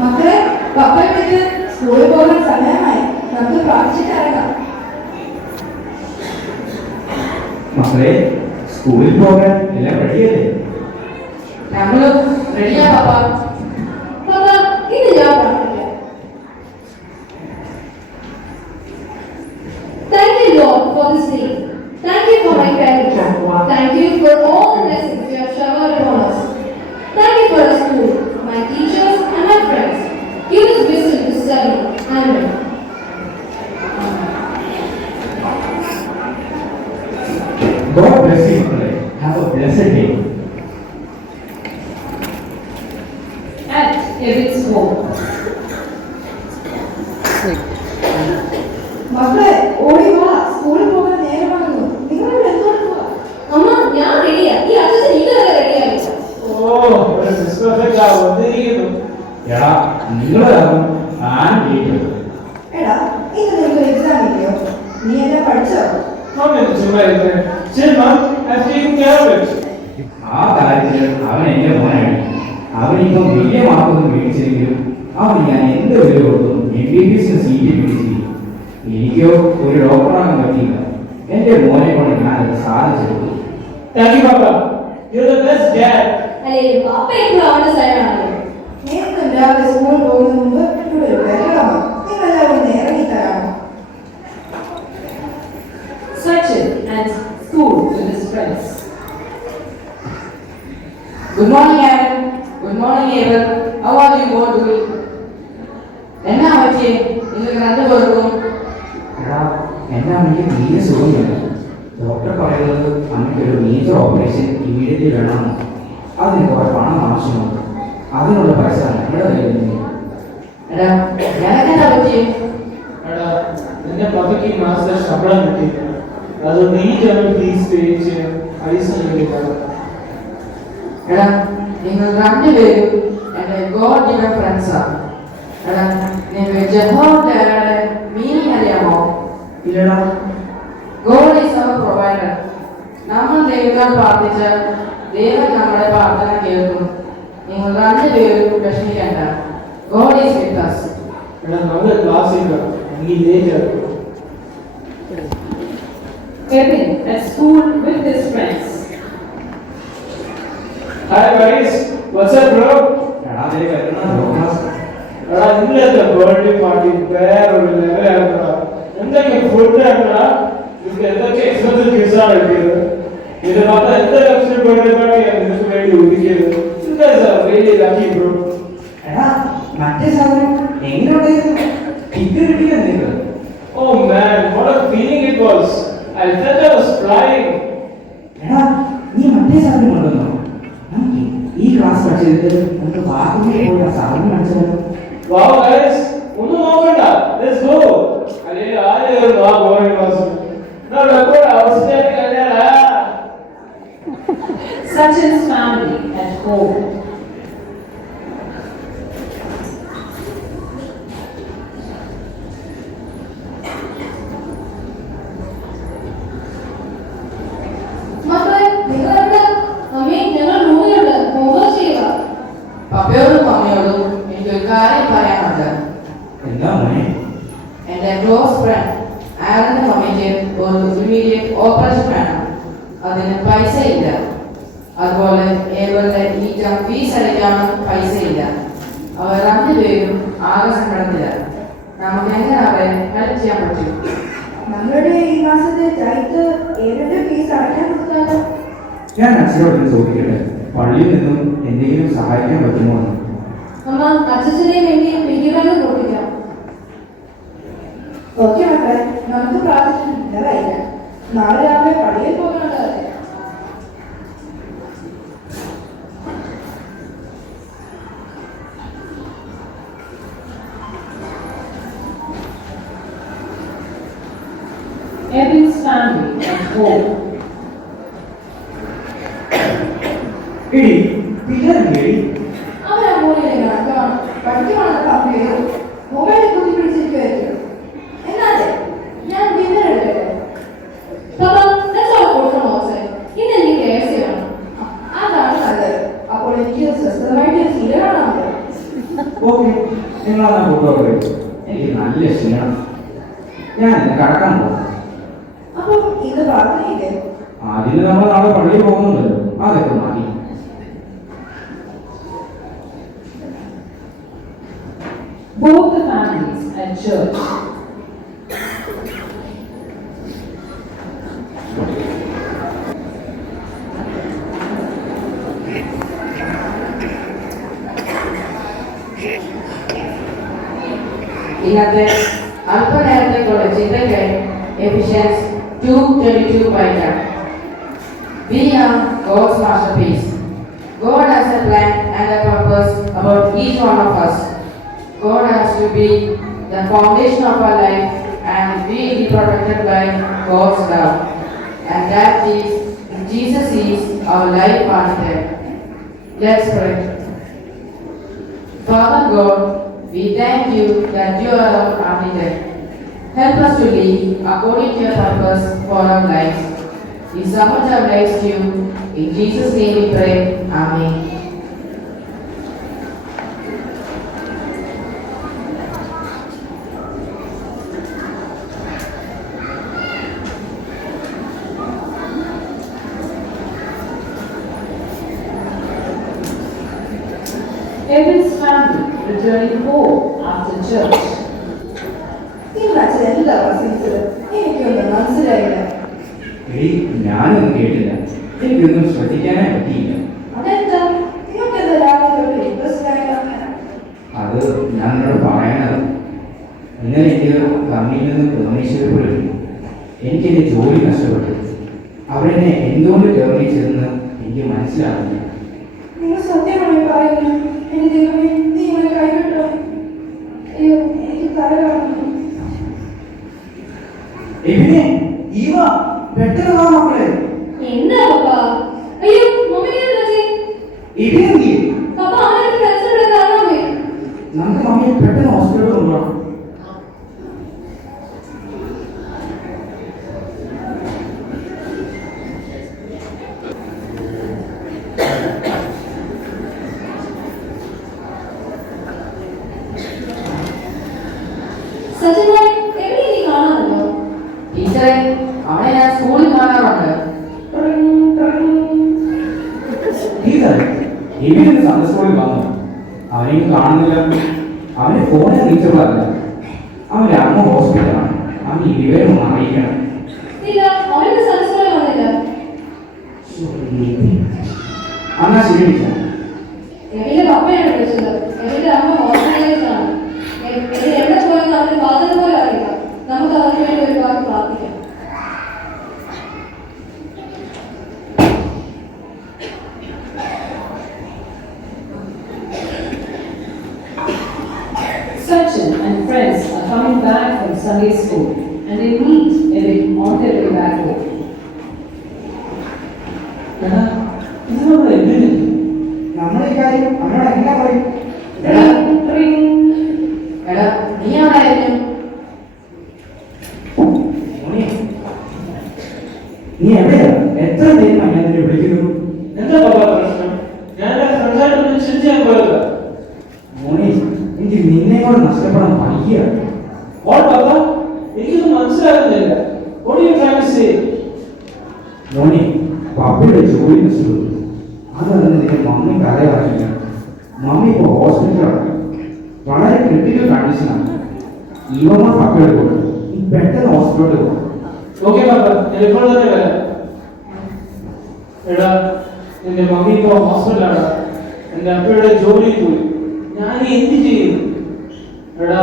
മക്കളെ പപ്പയ്ക്ക് സ്കൂളിൽ പോകാൻ സമയമായി. നമുക്ക് പ്രാർത്ഥിച്ചിട്ടിറങ്ങാം. മക്കളെ സ്കൂളിൽ പോകാൻ എല്ലാം റെഡിയല്ലേ? ഞങ്ങളും റെഡിയാ പപ്പ. പപ്പ ഇന്ന് ഞാൻ പ്രാർത്ഥിക്കാം. Thank you, Lord, for this day. Thank you for my parents. Thank you for all the blessings you have showered upon us. Thank you for our school, my teachers, and my friends. Give us wisdom to study. Amen. God bless you, mക്കളെ. Have a blessed day. At Kevin's home. മക്കളെ ഓടി വാ, സ്കൂളിൽ പോകാൻ നേരമാകുന്നു. നിങ്ങൾ ഇവിടെ എന്തുകൊടുക്കുക? അമ്മ ഞാൻ റെഡിയാ. ഈ അച്ഛൻ ഇതുവരെ റെഡിയായില്ല. എടാ നിങ്ങളാകും ഞാൻ കേട്ടത്. എടാ ഇന്ന് നിനക്ക് എക്സാം ഇല്ലയോ? നീ എന്നെ പഠിച്ചോ? ആ കാര്യത്തിൽ അവൻ എന്റെ മോനാണ്. അവനിപ്പം വലിയ മാർക്കൊന്നും മേടിച്ചില്ലെങ്കിലും അവൻ ഞാൻ എന്ത് വില കൊടുത്തും MBBS സീറ്റ് പിടിച്ചിരിക്കും. എനിക്കോ ഒരു ഡോക്ടറാകാൻ പറ്റിയില്ല. എന്റെ മോനെ കൊണ്ട് ഞാൻ അത് സാധിച്ചെടുത്തു. അല്ലേ പാപ്പ എപ്പോഴും അവന്റെ സൈഡാണല്ലോ. നേരത്തെ രാവിലെ സ്കൂളിൽ പോകുന്നതിന് മുമ്പ് ഇവിടെ ഒരു ബഹളമാണ്. നിങ്ങളെല്ലാം ഒന്ന് ഇറങ്ങി തരാമോ? Sachin and school with his friends. Good morning, Aaron. Good morning, Abel. How are you both doing? എന്നാ പറ്റി നിങ്ങൾക്ക് രണ്ടുപേർക്കും? എടാ എന്റെ അമ്മയ്ക്ക് തീരെ സുഖമില്ല. ഡോക്ടർ പറയുന്നത് അമ്മയ്ക്കൊരു മേജർ ഓപ്പറേഷൻ ഇമ്മീഡിയറ്റ്ലി വേണമെന്ന്. അതിന് കുറെ പണം ആവശ്യമുണ്ട്. അതിനുള്ള പൈസ നമ്മുടെ കയ്യിൽ നിന്ന്. എടാ ഞാനെന്നാ പറ്റി? എന്റെ പപ്പയ്ക്ക് ഈ മാസത്തെ ശമ്പളം കിട്ടിയില്ല. അതുകൊണ്ട് ഈ ടേം ഫീസ് പേ ചെയ്യാൻ പൈസ കിട്ടിയില്ല. എടാ നിങ്ങൾ രണ്ടുപേരും എൻ്റെ ഗോഡ് ഗിവൻ ഫ്രണ്ട്സാണ്. എടാ നിങ്ങൾക്ക് ജഹോവയുടെ മീനിങ് അറിയാമോ? ഇല്ലടാ. God is our provider. നമ്മൾ ദൈവത്തോട് പ്രാർത്ഥിച്ചാൽ ദൈവം നമ്മുടെ പ്രാർത്ഥന കേൾക്കും. നിങ്ങൾ രണ്ടുപേരും വിഷമിക്കേണ്ട. God is with us. നമ്മുടെ ക്ലാസ്സിൽ ഈ late Kevin at school with his friends. Hi guys, what's up bro? എടാ ദേ വരുന്ന ഡോക്ടർ. എടാ ഇന്നത്തെ ബർത്ത്ഡേ പാർട്ടി വേറൊരു ലെവലായിരുന്നടാ. എന്തൊക്കെ ഫുഡ് ആയിരുന്നടാ. ഇത് എന്തൊക്കെ എക്സ്പെൻസീവ് ഗിഫ്റ്റ്സാണ് കിട്ടിയത്. ഇത് മാത്രം എത്ര ലക്ഷം ബർത്ത്ഡേ പാർട്ടിയാണ് നിങ്ങൾക്ക് വേണ്ടി ഒരുക്കിയത്. You guys are really lucky bro. എടാ മറ്റേ സാധനം എങ്ങനെയുണ്ടായിരുന്നു? ഇത് കിട്ടിയില്ല നിങ്ങൾ? Oh man, what a feeling it was. I felt I was flying. എടാ നീ മറ്റേ സാധനം കൊണ്ടുവന്നോ? നമുക്ക് ഈ ക്ലാസ് പഠിച്ചത് നമുക്ക് ബാത്റൂമിൽ പോയി ആ സാധനം പഠിച്ചല്ലോ. Wow guys, ഒന്ന് നോക്കണ്ട. Let's go. അല്ലെങ്കിൽ ആരെയും ആ boarding class. Now look at our standing കല്യാണ. Sachin's family at home. മക്കളെ നിങ്ങൾ എവിടെ? അമ്മേ ഞങ്ങൾ റൂമിലുണ്ട്. ഹോംവർക്ക് ചെയ്യുക. പപ്പയോടും മമ്മയോടും എനിക്കൊരു കാര്യം പറയാനുണ്ട്. എന്താ മോനെ? എൻ്റെ ക്ലോസ് ഫ്രണ്ട് ആരന്റെ മമ്മിക്ക് ഒരു ഇമ്മീഡിയറ്റ് ഓപ്പറേഷൻ വേണം. അതിന് പൈസ ഇല്ല. അതുപോലെ ഏവരുടെ ഈ ടേം ഫീസ് അടയ്ക്കാനും പൈസ ഇല്ല. അവർ രണ്ടുപേരും ആകെ സങ്കടത്തിലാണ്. നമുക്ക് എങ്ങനെ അവരെ ഹെൽപ്പ് ചെയ്യാൻ പറ്റും? നമ്മളുടെ ഈ മാസത്തെ ചൈത്ത് ഏഴ് ഫീസ് അടയ്ക്കാൻ കൊടുത്താലോ? ഞാൻ അച്ഛനോട് ചോദിക്കട്ടെ, പള്ളിയിൽ നിന്നും എന്തെങ്കിലും സഹായിക്കാൻ പറ്റുമോ എന്ന്. അമ്മ അച്ഛനെയും വേണ്ടിയും പിന്നീട് നോക്കിക്കാം. ഓക്കെ മക്കളെ, നമുക്ക് പ്രാർത്ഥിച്ചിട്ടില്ല. നാളെ രാവിലെ പള്ളിയിൽ പോകാനുള്ളത്. Kevin's family at home. എടി പിള്ളേരല്ലേ? അവരാ മോനെ നടക്കാം. പഠിക്കുവാണെന്ന് പറഞ്ഞു മൊബൈലിൽ കുത്തി പിടിച്ചിരിക്കുമായിരിക്കും. എന്നാലേ ഞാൻ ഡിന്നർ എടുക്കട്ടെ. ഇന്ന് എനിക്ക് KFC വേണം. അതാണ് നല്ലത്. അപ്പോൾ എനിക്ക് സ്വസ്ഥമായിട്ട് സീരിയൽ കാണാൻ പറ്റും. ഓക്കെ, നിങ്ങൾ ആ ഫുഡ് ഓർഡർ ചെയ്തു. എനിക്ക് നല്ല ക്ഷീണം. ഞാൻ കടക്കാൻ പോകും. അപ്പൊ ഇത് പറഞ്ഞില്ലേ? അതിന് നമ്മൾ നാളെ പള്ളിയിൽ പോകുന്നുണ്ടല്ലോ, അതൊക്കെ മതി. Both the families at church. ഇന്നത്തെ അല്പനേരത്തേക്കുള്ള ചിന്തയ്ക്കായി എഫിഷ്യൻസ് 2:22 വായിക്കാം. We are God's masterpiece. God has a plan and a purpose about each one of us. God has to be the foundation of our life and we will be protected by God's love. And that is, Jesus is our life architect. Let's pray. Father God, we thank you that you are our architect. Help us to live according to your purpose for our lives. We submit our lives to you. In Jesus' name we pray. Amen. Evan's family returning home after church. നിങ്ങളുടെ അച്ഛൻ എന്താ പ്രസംഗിച്ചത്? എനിക്കൊന്നും മനസ്സിലായില്ല. എടി, ഞാനൊന്നും കേട്ടില്ല. എനിക്കൊന്നും ശ്രദ്ധിക്കാനേ പറ്റിയില്ല. അതെന്താ? നിങ്ങൾക്കെന്താ രാവിലെ തൊട്ട് ഇൻട്രസ്റ്റ് ആയില്ല? അത് ഞാൻ നിന്നോട് പറയാനത്. ഇന്നലെ എനിക്ക് കമ്പനിയിൽ നിന്ന് പെർമിഷൻ കിട്ടി. എനിക്കെൻ്റെ ജോലി നഷ്ടപ്പെട്ടു. അവരെന്നെ എന്തുകൊണ്ട് ടെർമിനേറ്റ് എനിക്ക് മനസ്സിലാകുന്നില്ല. നിങ്ങൾ സത്യമാണ് പറയുന്നത്. എന്റെ ദൈവമേ, നീ ഇവനെ കൈവിട്ടോ? അയ്യോ, എനിക്ക് തലവേദന. എബിനെ, ഈവ, പെട്ടെന്ന് വാ മക്കളെ. എന്താ പപ്പാ? അയ്യോ, മമ്മി എന്താ ചെയ്യേ? എബിനെ, പപ്പ അവനെ ഫ്രണ്ട്സിനോട് കാണാൻ പോയി. നമുക്ക് മമ്മിയെ പെട്ടെന്ന് ഹോസ്പിറ്റലിൽ കൊണ്ടുപോകണം. സച്ചിൻ ഭായ്, എവിടെ നീ കാണാറുണ്ടോ? ടീച്ചറെ, അവനെ ഞാൻ സ്കൂളിൽ കാണാറുണ്ട്. എബിനെ സൺഡേ സ്കൂളിൽ വന്നു. അവനെയും കാണുന്നില്ല. അവന് ഫോണിൽ റീച്ചബിളല്ല. അവൻ്റെ അമ്മ ഹോസ്പിറ്റലാണ്. അവൻ ഈ വിവരം ഒന്ന് അറിയിക്കണം. ഇല്ല, അവന്റെ സദസ്സുകളിൽ വന്നില്ല. എന്നാ ശരി ടീച്ചർ. എവിടെ പപ്പയാണ് വിളിച്ചത്. എവിടെ അമ്മ ഹോസ്പിറ്റലൈസ്ഡാണ്. എവിടെ എവിടെ പോയെന്ന് അവന്റെ ഫാദർ പോലും അറിയില്ല. നമുക്ക് അവർക്ക് വേണ്ടി ഒരുപാട് പ്രാർത്ഥിക്കാം. Sachin and friends are coming back from Sunday school and they meet Evan on their way back home. നമ്മുടെ ഈ കാര്യം അവനോട് എങ്ങനെ പറയും? എടാ, നീ എവിടെയായിരുന്നു? മോനെ, നീ എവിടെയാ? എത്ര നേരമായി ഞാൻ നിന്നെ വിളിക്കുന്നു? എന്താ പപ്പാ പ്രശ്നം? ഞാൻ ഫ്രണ്ട്സായിട്ടൊന്ന് ചിന്ത ചെയ്യാൻ പോയതാ. മോനെ, എനിക്ക് നിന്നെ കൂടെ നഷ്ടപ്പെടാൻ വയ്യ. What, പപ്പാ? എനിക്കൊന്നും മനസ്സിലാകുന്നില്ല. What are you trying to say? മോനെ, പപ്പയുടെ ജോലി നഷ്ടപ്പെട്ടു. അതാണ് നിന്റെ മമ്മി കഥയറിയില്ല. മമ്മി ഇപ്പോൾ ഹോസ്പിറ്റലാണ്. വളരെ ക്രിട്ടിക്കൽ കണ്ടീഷനാണ്. ഇവമ്മ പപ്പയുടെ കൂടെ നീ പെട്ടെന്ന് ഹോസ്പിറ്റലിൽ പോകും. Okay, പപ്പാ, ഞാൻ ഇപ്പോൾ തന്നെ വരാം. എടാ, നിന്റെ മമ്മി ഇപ്പോൾ ഹോസ്പിറ്റലാണ്. എന്റെ അപ്പയുടെ ജോലി പോയി. ഞാൻ എന്ത് ചെയ്യും? എടാ,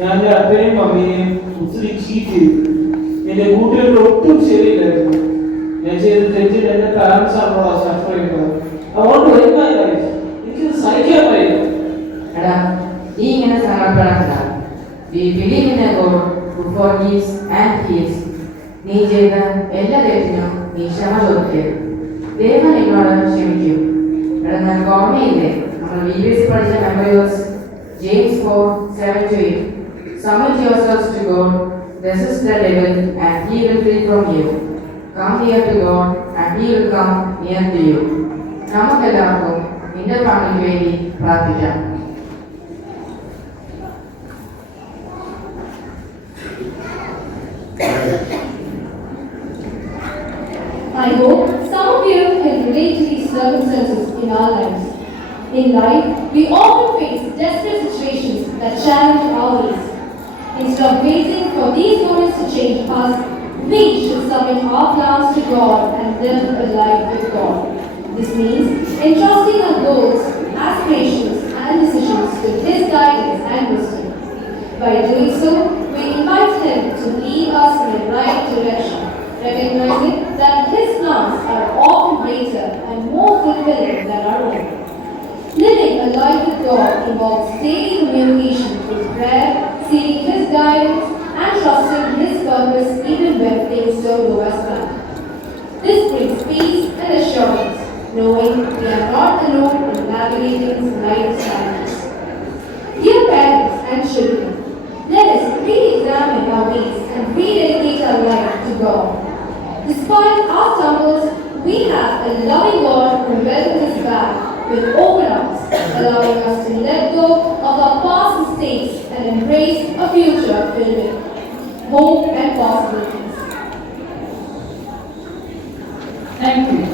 ഞാൻ എന്റെ അപ്പനെയും മമ്മിയെയും ഒത്തിരി ചീറ്റ് ചെയ്തു. എന്റെ കൂട്ടുകാരുടെ ഒട്ടും ശരിയില്ലായിരുന്നു. ഞാൻ ചെയ്ത തെറ്റിൽ എന്റെ പാരന്റ്സ് ആണോ സഫർ ചെയ്യുന്നത്. അതുകൊണ്ട് എനിക്കിത് സഹിക്കാൻ കഴിയില്ല. എടാ, നീ ഇങ്ങനെ സങ്കടപ്പെടാത്ത. We believe in a God who forgives and heals. നീ ചെയ്ത എല്ലാ തെറ്റിനും നീ ക്ഷമ ചോദിക്കുക. ദൈവം നിന്നോട് ക്ഷമിക്കും. എടാ, നിനക്ക് ഓർമ്മയില്ലേ നമ്മൾ VBS പഠിച്ച memory verse James 4:7-8. Submit yourselves to God, resist the devil and he will flee from you. Come near to God and he will come near to you. നമുക്കെല്ലാവർക്കും നിന്റെ ഫാമിലിക്ക് വേണ്ടി പ്രാർത്ഥിക്കാം. In life, we often face desperate situations that challenge our ways. Instead of waiting for these moments to change us, we should submit our plans to God and live a life with God. This means entrusting our goals, aspirations, and decisions with His guidance and wisdom. By doing so, we invite Him to lead us in the right direction, recognizing that His plans are often greater and more fulfilling than our own. Living a life with God involves daily communication through prayer, seeking His guidance, and trusting His purpose even when things don't go as planned. This brings peace and assurance, knowing we are not alone in navigating life's challenges. Dear parents and children, let us re-examine our ways and rededicate our life to God. Despite our stumbles, we have a loving God who welcomes us back with open arms, allowing us to let go of our past mistakes and embrace a future filled with hope and possibilities. Thank you.